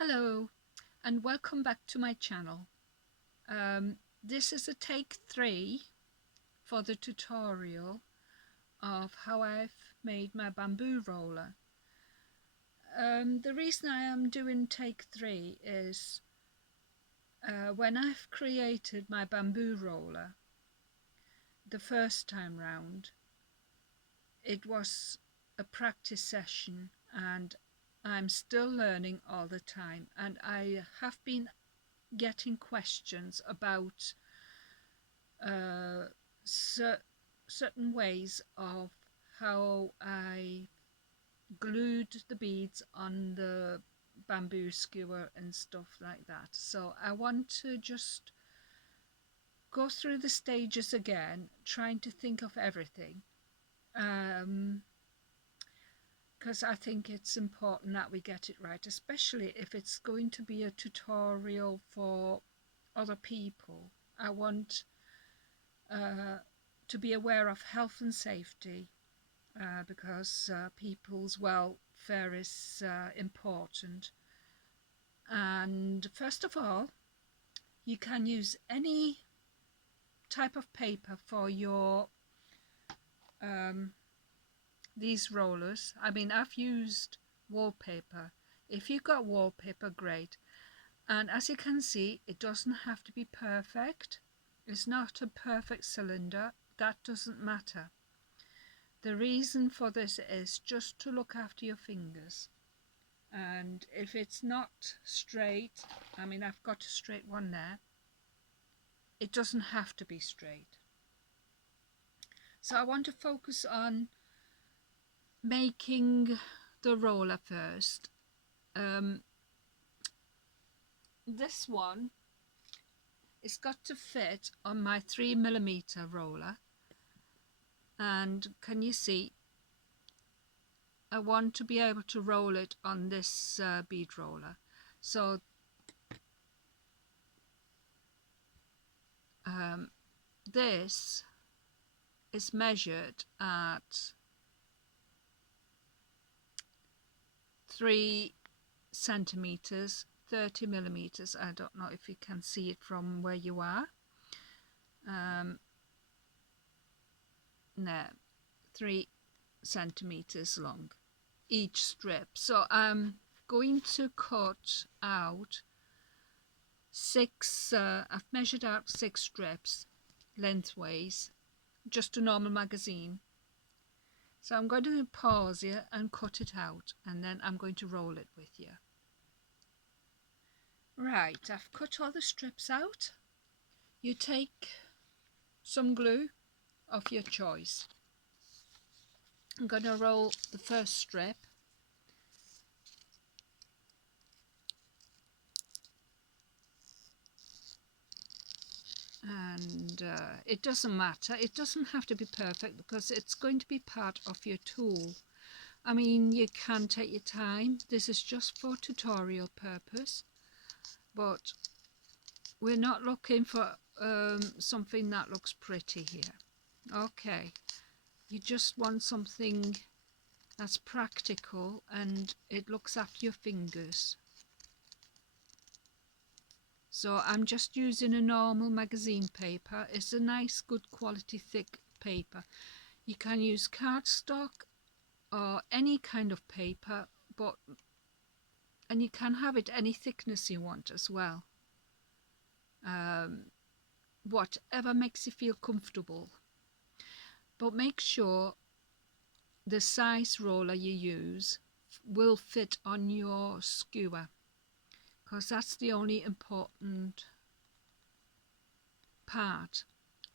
Hello and welcome back to my channel. This is a take 3 for the tutorial of how I've made my bamboo roller. The reason I am doing take 3 is when I've created my bamboo roller the first time round, it was a practice session and I'm still learning all the time, and I have been getting questions about certain ways of how I glued the beads on the bamboo skewer and stuff like that. So I want to just go through the stages again, trying to think of everything, because I think it's important that we get it right, especially if it's going to be a tutorial for other people. I want to be aware of health and safety, because people's welfare is important. And first of all, you can use any type of paper for your these rollers. I mean, I've used wallpaper. If you've got wallpaper, great. And as you can see, it doesn't have to be perfect. It's not a perfect cylinder. That doesn't matter. The reason for this is just to look after your fingers. And if it's not straight, I mean, I've got a straight one there, it doesn't have to be straight. So I want to focus on making the roller first. This one, it's got to fit on my 3mm roller, and can you see, I want to be able to roll it on this bead roller. So this is measured at 3 centimeters, 30mm. I don't know if you can see it from where you are. No, 3 centimeters long each strip. So I'm going to cut out 6, I've measured out 6 strips lengthways, just a normal magazine. So I'm going to pause here and cut it out, and then I'm going to roll it with you. Right, I've cut all the strips out. You take some glue of your choice. I'm going to roll the first strip. And it doesn't matter, it doesn't have to be perfect because it's going to be part of your tool. I mean, you can take your time, this is just for tutorial purpose, but we're not looking for something that looks pretty here. Okay, you just want something that's practical and it looks after your fingers. So I'm just using a normal magazine paper. It's a nice, good quality, thick paper. You can use cardstock or any kind of paper, and you can have it any thickness you want as well. Whatever makes you feel comfortable. But make sure the size roller you use will fit on your skewer, because that's the only important part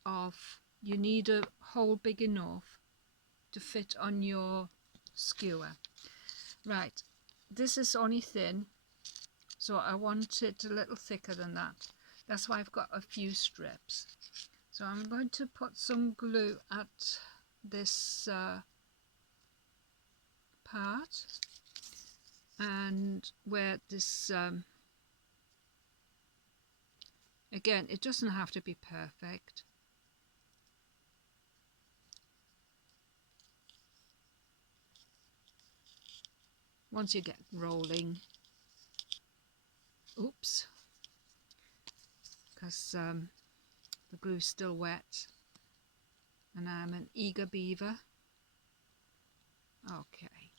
of, you need a hole big enough to fit on your skewer. Right, this is only thin, so I want it a little thicker than that. That's why I've got a few strips. So I'm going to put some glue at this part, and where this again, it doesn't have to be perfect. Once you get rolling, because the glue's still wet and I'm an eager beaver. Okay.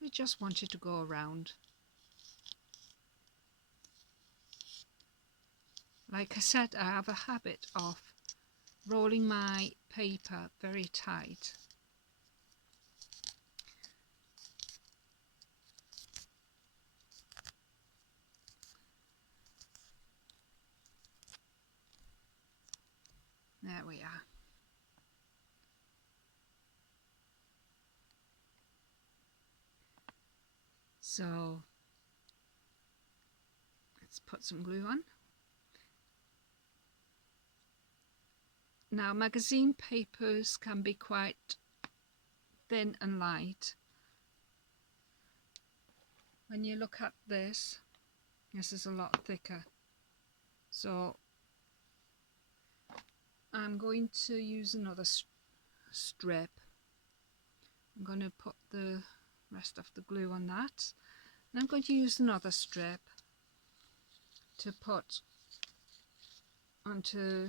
We just want it to go around. Like I said, I have a habit of rolling my paper very tight. There we are. So let's put some glue on. Now, magazine papers can be quite thin and light. When you look at this, this is a lot thicker. So I'm going to use another strip. I'm going to put the rest of the glue on that. And I'm going to use another strip to put onto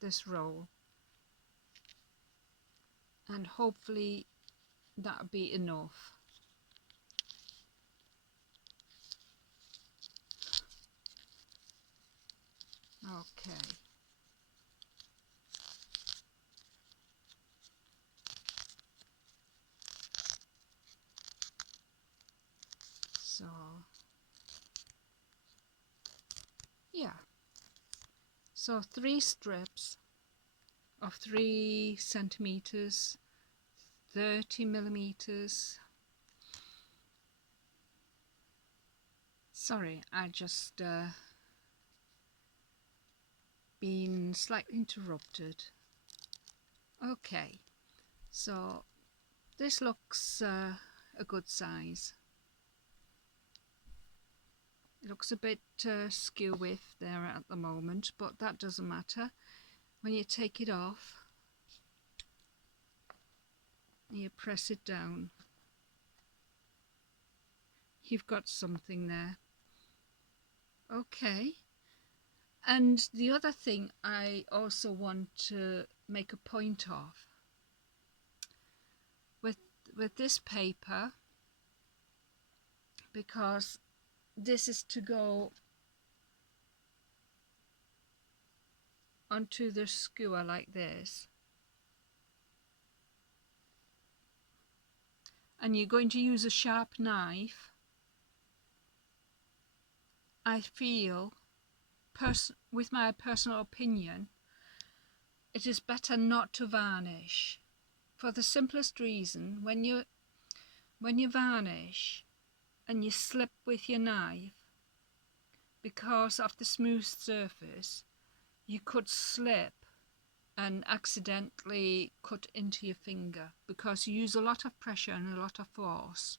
this roll. And hopefully that'll be enough. Okay. So, yeah. So 3 strips of 3 centimeters, 30 millimeters. Sorry, I just been slightly interrupted. Okay, so this looks a good size. It looks a bit skew width there at the moment, but that doesn't matter. When you take it off, you press it down, you've got something there. Okay. And the other thing I also want to make a point of, with this paper, because this is to go onto the skewer like this, and you're going to use a sharp knife, I feel, with my personal opinion, it is better not to varnish, for the simplest reason. When you varnish and you slip with your knife, because of the smooth surface, you could slip and accidentally cut into your finger, because you use a lot of pressure and a lot of force.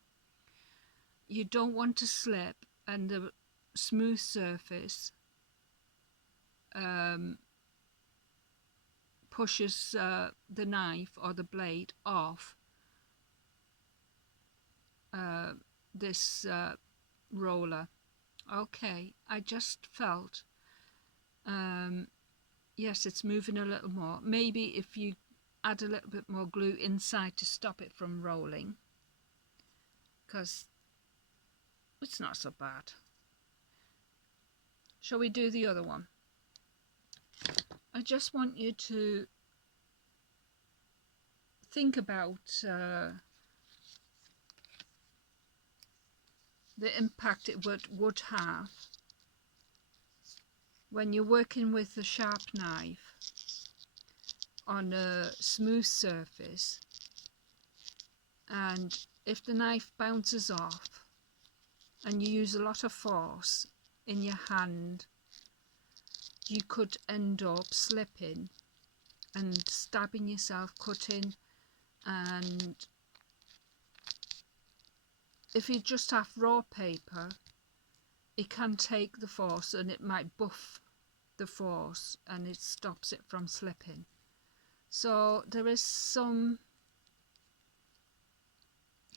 You don't want to slip and the smooth surface pushes the knife or the blade off this roller. Okay, I just felt yes, it's moving a little more. Maybe if you add a little bit more glue inside to stop it from rolling, because it's not so bad. Shall we do the other one? I just want you to think about the impact it would have when you're working with a sharp knife on a smooth surface, and if the knife bounces off and you use a lot of force in your hand, you could end up slipping and stabbing yourself, cutting. And if you just have raw paper, it can take the force and it might buff the force and it stops it from slipping. So there is some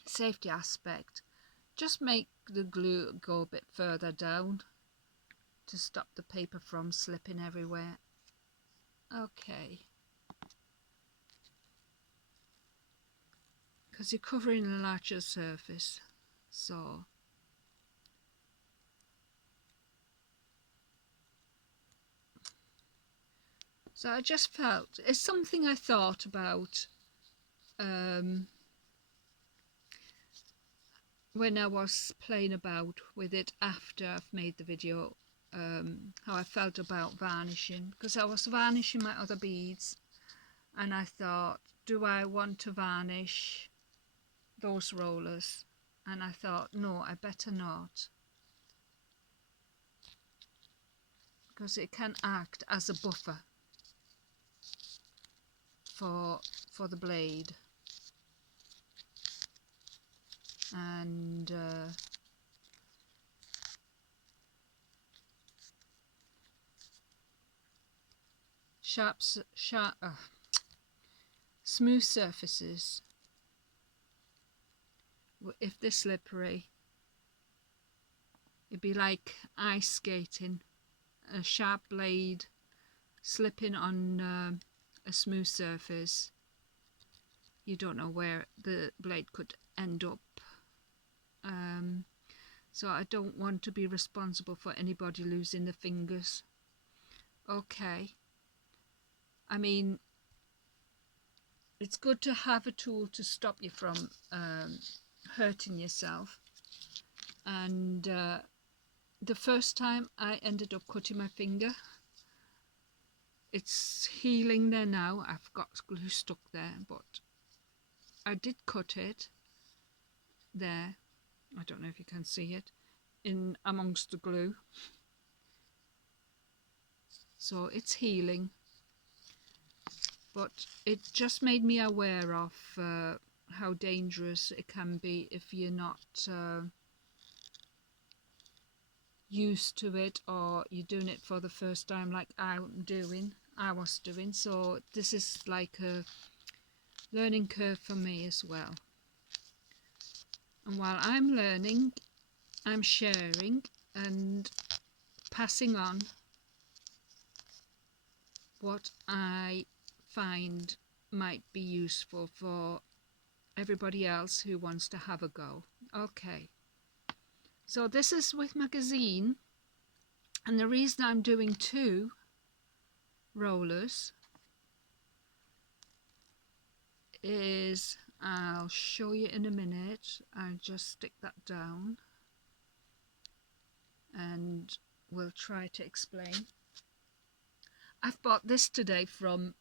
safety aspect. Just make the glue go a bit further down to stop the paper from slipping everywhere. Okay, because you're covering a larger surface, so I just felt it's something I thought about when I was playing about with it after I've made the video, how I felt about varnishing, because I was varnishing my other beads and I thought, do I want to varnish those rollers? And I thought, no, I better not, because it can act as a buffer for the blade. And smooth surfaces, if they're slippery, it'd be like ice skating, a sharp blade slipping on a smooth surface. You don't know where the blade could end up. So I don't want to be responsible for anybody losing their fingers. Okay, I mean, it's good to have a tool to stop you from hurting yourself. And the first time I ended up cutting my finger. It's healing there now. I've got glue stuck there, but I did cut it there. I don't know if you can see it in amongst the glue. So it's healing, but it just made me aware of how dangerous it can be if you're not used to it, or you're doing it for the first time like I was doing. So this is like a learning curve for me as well. And while I'm learning, I'm sharing and passing on what I find might be useful for everybody else who wants to have a go. Okay, so this is with magazine, and the reason I'm doing 2 rollers is, I'll show you in a minute. I'll just stick that down and we'll try to explain. I've bought this today from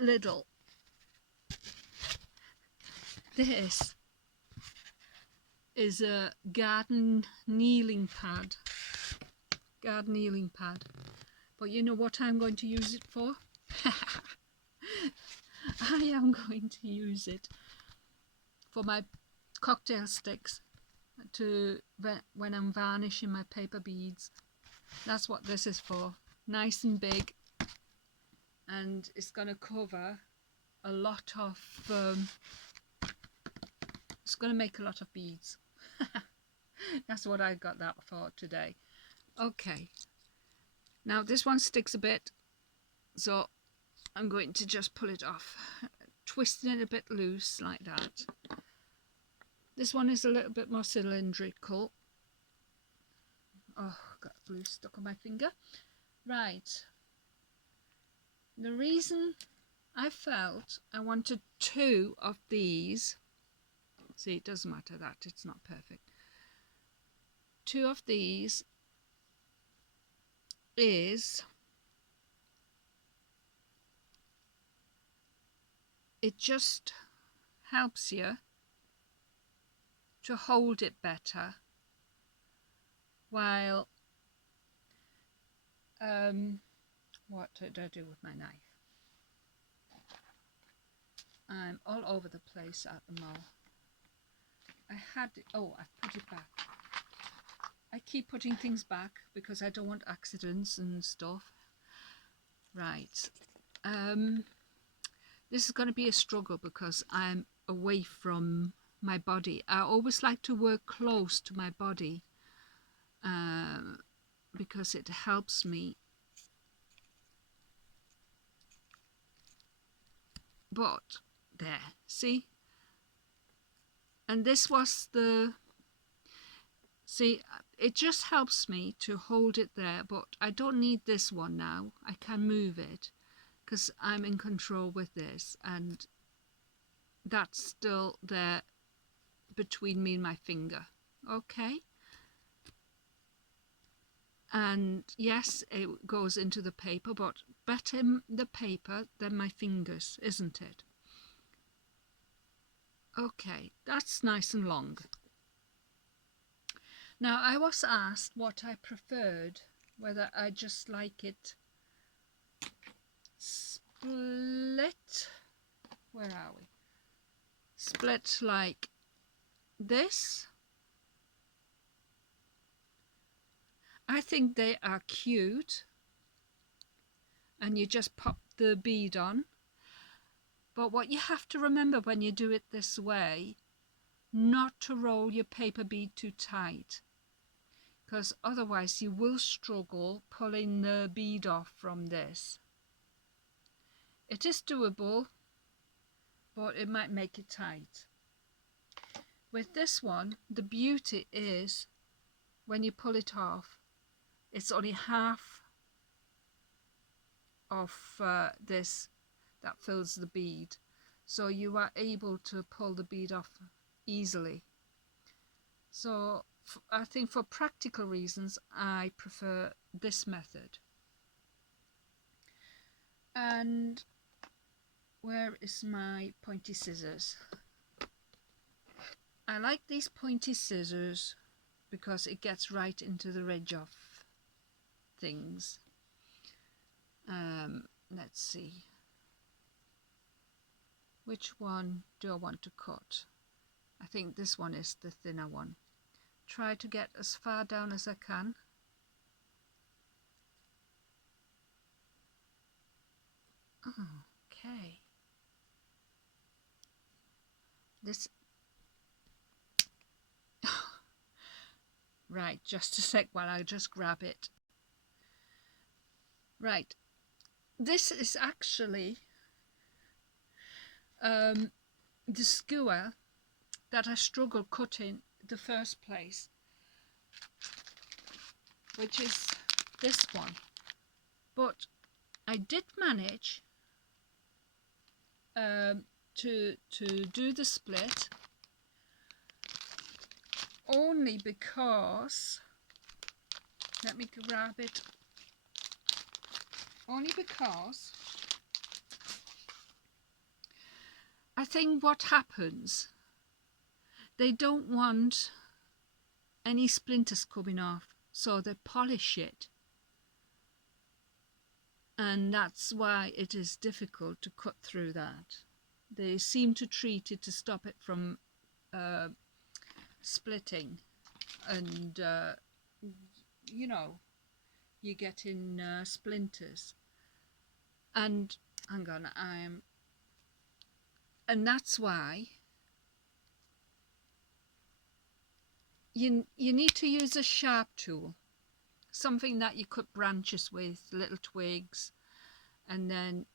Lidl. This is a garden kneeling pad. But you know what I'm going to use it for? I am going to use it for my cocktail sticks, to when I'm varnishing my paper beads. That's what this is for. Nice and big, and it's going to cover a lot of it's going to make a lot of beads. That's what I got that for today. Okay, now this one sticks a bit, so I'm going to just pull it off, twisting it a bit loose like that. This one is a little bit more cylindrical. Oh, got glue stuck on my finger. Right. The reason I felt I wanted 2 of these, see, it doesn't matter that it's not perfect. 2 of these is it just helps you to hold it better while what did I do with my knife? I'm all over the place at the moment. I put it back. I keep putting things back because I don't want accidents and stuff. Right. This is going to be a struggle because I'm away from my body. I always like to work close to my body, because it helps me. But there, see? And this was the, see, it just helps me to hold it there, but I don't need this one now. I can move it because I'm in control with this, and that's still there between me and my finger. Okay? And yes, it goes into the paper, but better the paper than my fingers, isn't it? Okay, that's nice and long. Now, I was asked what I preferred, whether I just like it split. Where are we? Split like this. I think they are cute, and you just pop the bead on. But what you have to remember when you do it this way, not to roll your paper bead too tight, because otherwise you will struggle pulling the bead off from this. It is doable, but it might make it tight. With this one, the beauty is when you pull it off, it's only half of this that fills the bead, so you are able to pull the bead off easily. So I think for practical reasons I prefer this method. And where is my pointy scissors? I like these pointy scissors because it gets right into the ridge of things. Let's see, which one do I want to cut? I think this one is the thinner one. Try to get as far down as I can. Okay. This right, just a sec while I just grab it. Right, this is actually the skewer that I struggled cutting the first place, which is this one. But I did manage to do the split, only because, let me grab it, only because I think what happens, they don't want any splinters coming off, so they polish it, and that's why it is difficult to cut through that. They seem to treat it to stop it from splitting, and you know, you get in splinters. And hang on, and that's why you need to use a sharp tool, something that you cut branches with, little twigs, and then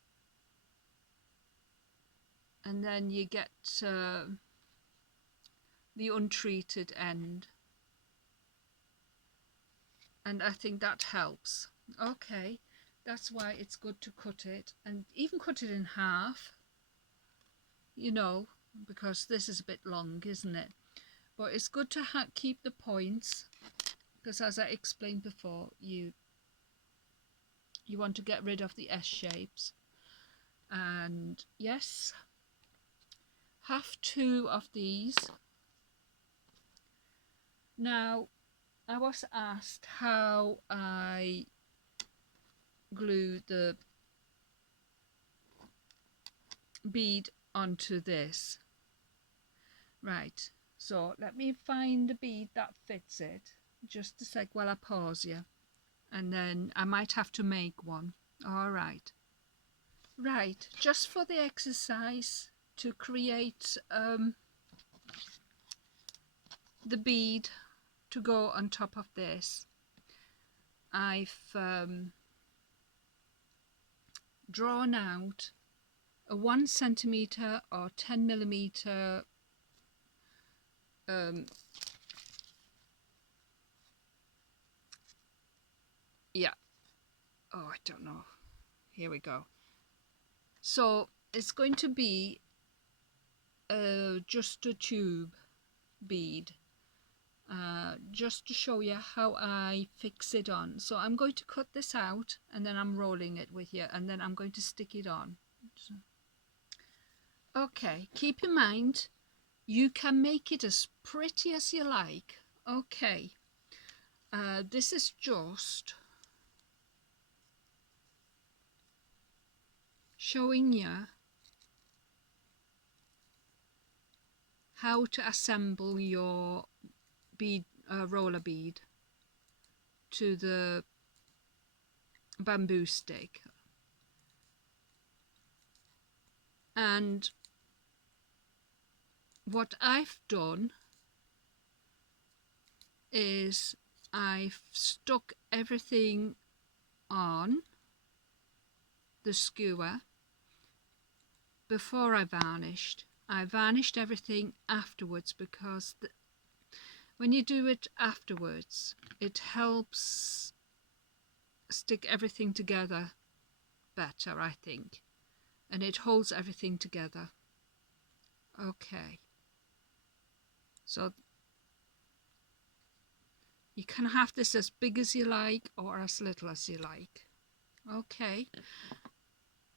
you get the untreated end, and I think that helps. Okay, that's why it's good to cut it, and even cut it in half, you know, because this is a bit long, isn't it? But it's good to keep the points, because as I explained before, you want to get rid of the S shapes. And yes, have 2 of these. Now, I was asked how I glue the bead onto this. Right, so let me find the bead that fits it. Just a sec while I pause you, and then I might have to make one. All right. Right, just for the exercise to create the bead to go on top of this, I've drawn out a 1 centimeter or 10 millimeter yeah, oh, I don't know, here we go. So it's going to be just a tube bead, just to show you how I fix it on. So I'm going to cut this out, and then I'm rolling it with you, and then I'm going to stick it on. Okay, keep in mind you can make it as pretty as you like. Okay, this is just showing you how to assemble your bead, roller bead to the bamboo stick. And what I've done is I've stuck everything on the skewer before I varnished. I varnished everything afterwards because when you do it afterwards, it helps stick everything together better, I think, and it holds everything together. Okay, so you can have this as big as you like or as little as you like. Okay,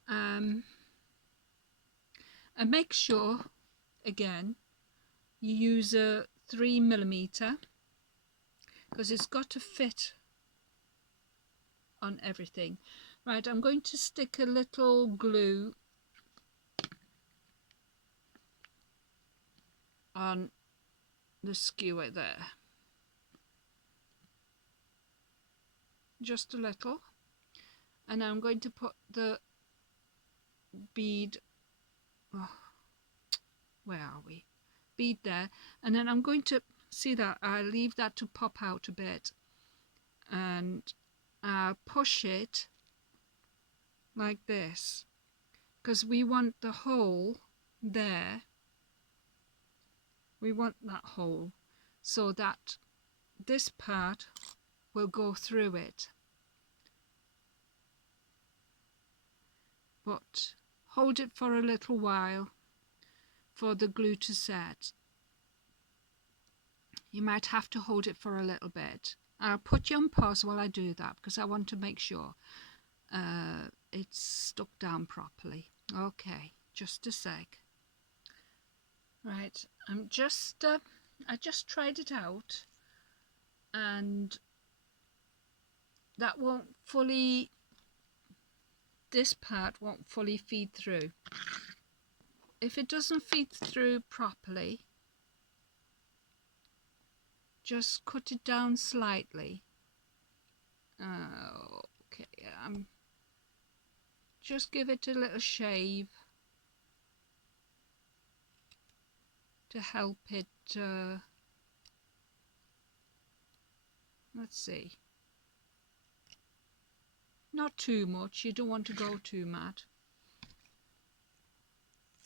and make sure again you use a 3 millimeter because it's got to fit on everything. Right, I'm going to stick a little glue on the skewer there, just a little, and I'm going to put the bead, oh, where are we, bead there, and then I'm going to see that I leave that to pop out a bit, and push it like this because we want the hole there, we want that hole so that this part will go through it, but hold it for a little while for the glue to set. You might have to hold it for a little bit. I'll put you on pause while I do that because I want to make sure it's stuck down properly. Okay, just a sec. Right, I just tried it out, and that won't fully, this part won't fully feed through. If it doesn't feed through properly, just cut it down slightly. Okay, just give it a little shave to help it, let's see, not too much, you don't want to go too mad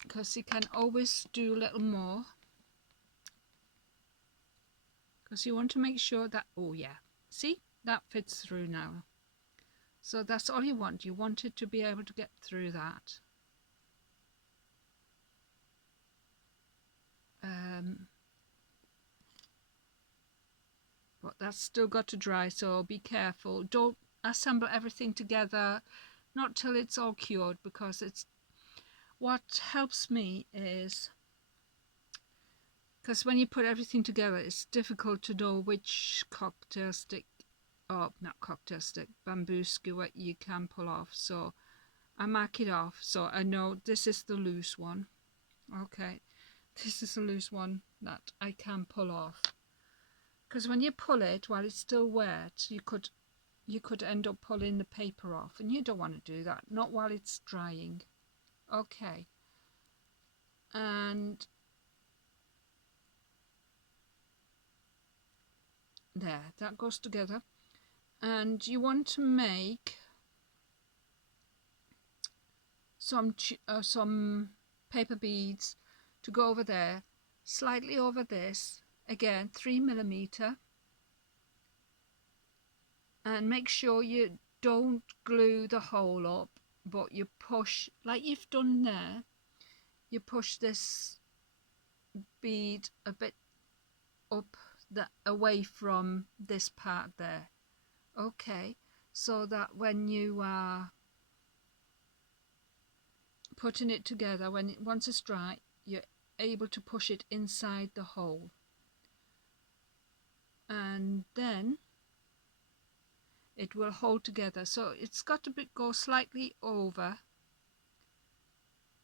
because you can always do a little more because you want to make sure that, oh yeah, see, that fits through now. So that's all you want it to be able to get through that. But that's still got to dry, so be careful. Don't assemble everything together, not till it's all cured, because it's, what helps me is, because when you put everything together it's difficult to know which cocktail stick, or not cocktail stick, bamboo skewer you can pull off. So I mark it off so I know this is the loose one. Okay, this is a loose one that I can pull off, because when you pull it while it's still wet, you could end up pulling the paper off, and you don't want to do that, not while it's drying. Okay, and there, that goes together. and you want to make some paper beads to go over there, slightly over this, again 3mm, and make sure you don't glue the hole up, but you push like you've done there. You push this bead a bit up away from this part there, okay, so that when you are putting it together, once it's dry, you're able to push it inside the hole, and then it will hold together. So it's got to go slightly over,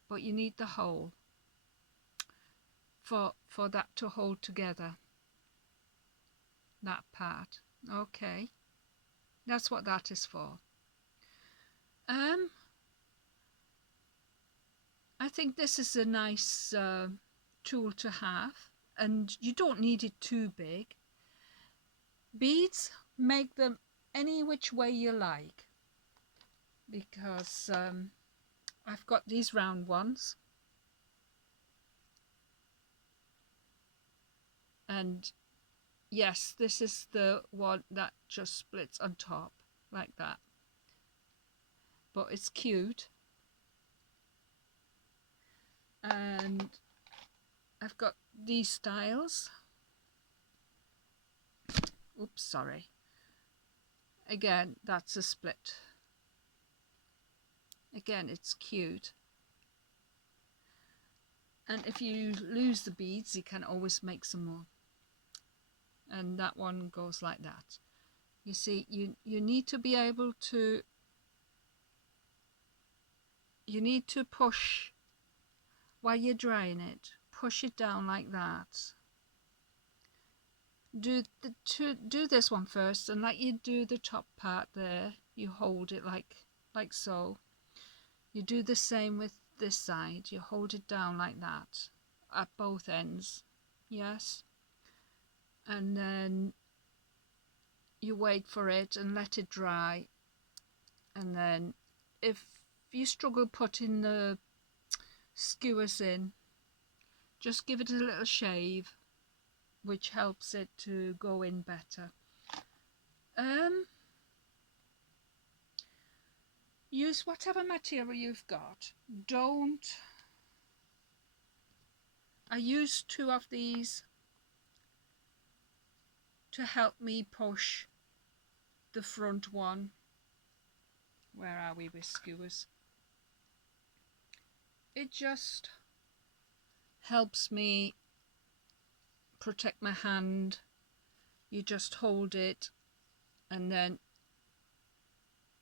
but you need the hole for that to hold together, that part. Okay, that's what that is for. I think this is a nice tool to have, and you don't need it too big. Beads, make them any which way you like, because I've got these round ones, and yes, this is the one that just splits on top like that, but it's cute. And I've got these styles. Oops, sorry. Again, that's a split. Again, it's cute. And if you lose the beads, you can always make some more. And that one goes like that. You see, you need to be able to, you need to push while you're drying it. Push it down like that. Do this one first, and like you do the top part there, you hold it like so. You do the same with this side. You hold it down like that at both ends, yes, and then you wait for it and let it dry. And then if you struggle putting the skewers in, just give it a little shave, which helps it to go in better. Use whatever material you've got. I used 2 of these to help me push the front one. Where are we with skewers? It just helps me protect my hand. You just hold it, and then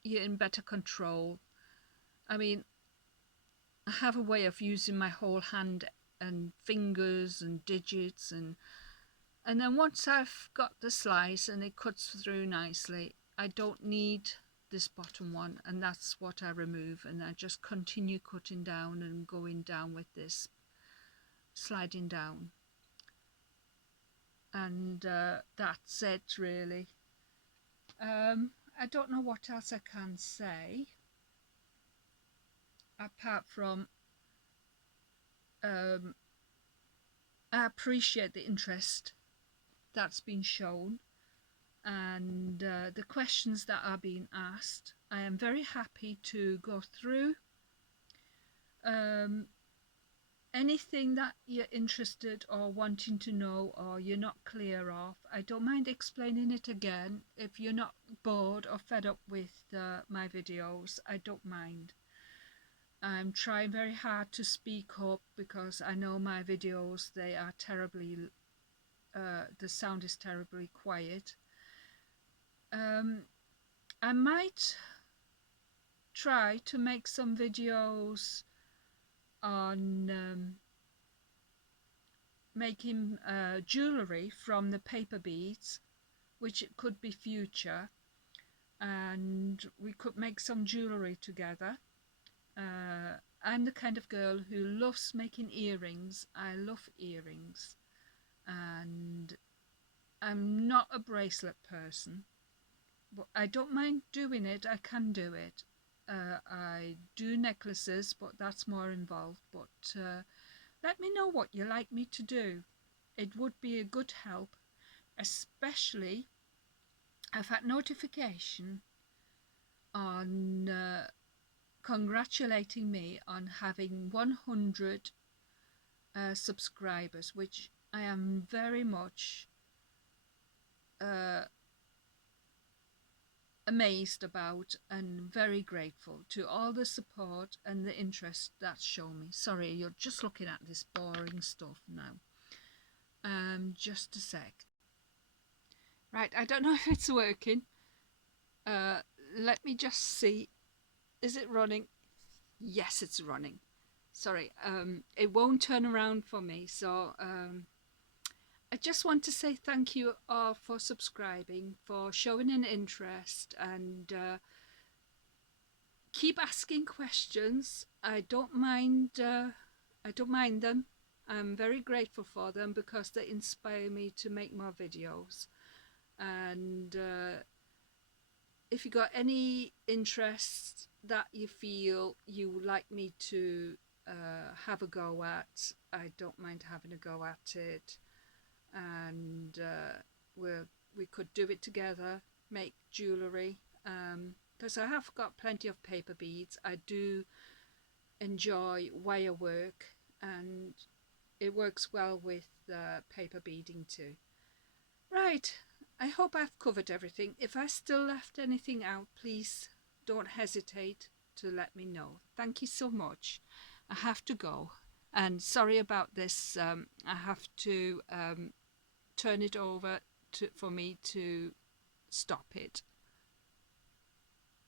you're in better control. I mean, I have a way of using my whole hand and fingers and digits, and then once I've got the slice and it cuts through nicely, I don't need this bottom one, and that's what I remove, and I just continue cutting down and going down with this, sliding down, and that's it really. I don't know what else I can say apart from I appreciate the interest that's been shown and the questions that are being asked. I am very happy to go through anything that you're interested or wanting to know or you're not clear of. I don't mind explaining it again. If you're not bored or fed up with my videos, I don't mind. I'm trying very hard to speak up because I know my videos, they are terribly, the sound is terribly quiet. I might try to make some videos on making jewellery from the paper beads, which it could be future, and we could make some jewellery together. I'm the kind of girl who loves making earrings. I love earrings, and I'm not a bracelet person, but I don't mind doing it. I can do it. I do necklaces, but that's more involved. But let me know what you like me to do. It would be a good help, especially I've had notification on congratulating me on having 100 subscribers, which I am very much uh, amazed about and very grateful to all the support and the interest that's shown me. Sorry, you're just looking at this boring stuff now. Just a sec. Right, I don't know if it's working. Let me just see. Is it running? Yes, it's running. Sorry, it won't turn around for me, so I just want to say thank you all for subscribing, for showing an interest, and keep asking questions. I don't mind. I don't mind them. I'm very grateful for them because they inspire me to make more videos. And if you got any interests that you feel you would like me to have a go at, I don't mind having a go at it. And we could do it together, make jewellery, because I have got plenty of paper beads. I do enjoy wire work, and it works well with paper beading too. Right, I hope I've covered everything. If I still left anything out, please don't hesitate to let me know. Thank you so much. I have to go, and sorry about this. I have to turn it over for me to stop it.